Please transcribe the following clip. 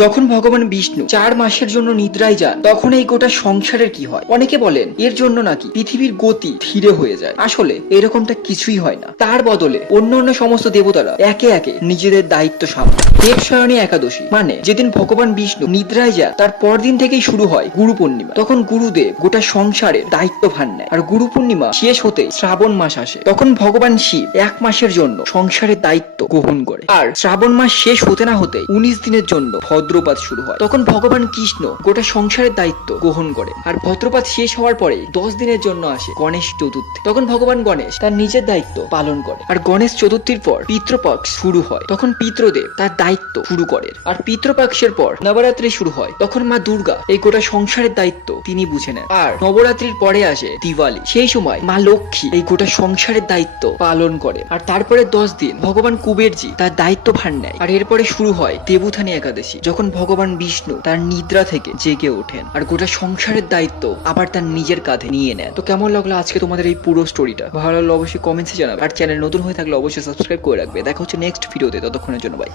যখন ভগবান বিষ্ণু 4 মাসের জন্য নিদ্রায় যান তখন এই গোটা সংসারের কি হয়? অনেকে বলেন এর জন্য নাকি পৃথিবীর গতি ধীরে হয়ে যায়। আসলে এরকমটা কিছুই হয় না। তার বদলে অন্যান্য সমস্ত দেবতারা একে একে নিজেদের দায়িত্ব সামলায়। দেবশয়নী একাদশী মানে যেদিন ভগবান বিষ্ণু নিদ্রায় যান তার পরদিন থেকেই শুরু হয় গুরু পূর্ণিমা। তখন গুরুদেব গোটা সংসারের দায়িত্ব ভার নেয়। আর গুরু পূর্ণিমা শেষ হতে শ্রাবণ মাস আসে। তখন ভগবান শিব 1 মাসের জন্য সংসারের দায়িত্ব গ্রহণ করে। আর শ্রাবণ মাস শেষ হতে না হতে 19 দিনের জন্য ভদ্রপাত শুরু হয়। তখন ভগবান কৃষ্ণ গোটা সংসারের দায়িত্ব গ্রহণ করে। আর ভদ্রপাত শেষ হওয়ার পরে 10 দিনের জন্য আসে গণেশ চতুর্থী। তখন ভগবান গণেশ তার নিজের দায়িত্ব পালন করে। আর গণেশ চতুর্থীর পর পিতৃপক্ষ শুরু হয়। তখন পিতৃদেব তার দায়িত্ব শুরু করেন। আর পিতৃপক্ষের পর নবরাত্রি শুরু হয়। তখন মা দুর্গা এই গোটা সংসারের দায়িত্ব তিনি বুঝে নেন। আর নবরাত্রির পরে আসে দিওয়ালি। সেই সময় মা লক্ষ্মী এই গোটা সংসারের দায়িত্ব পালন করে। আর তারপরে 10 দিন ভগবান কুবেরজি তার দায়িত্ব ভার নেয়। আর এরপরে শুরু হয় দেবউত্থানী একাদশী, যখন ভগবান বিষ্ণু তার নিদ্রা থেকে জেগে ওঠেন আর গোটা সংসারের দায়িত্ব আবার তার নিজের কাঁধে নিয়ে নেন। তো কেমন লাগলো আজকে তোমাদের এই পুরো স্টোরিটা? ভালো লাগলো অবশ্যই কমেন্টসে জানাবে। আর চ্যানেল নতুন হয়ে থাকলে অবশ্যই সাবস্ক্রাইব করে রাখবে। দেখা হচ্ছে নেক্সট ভিডিওতে। ততক্ষণের জন্য বাই।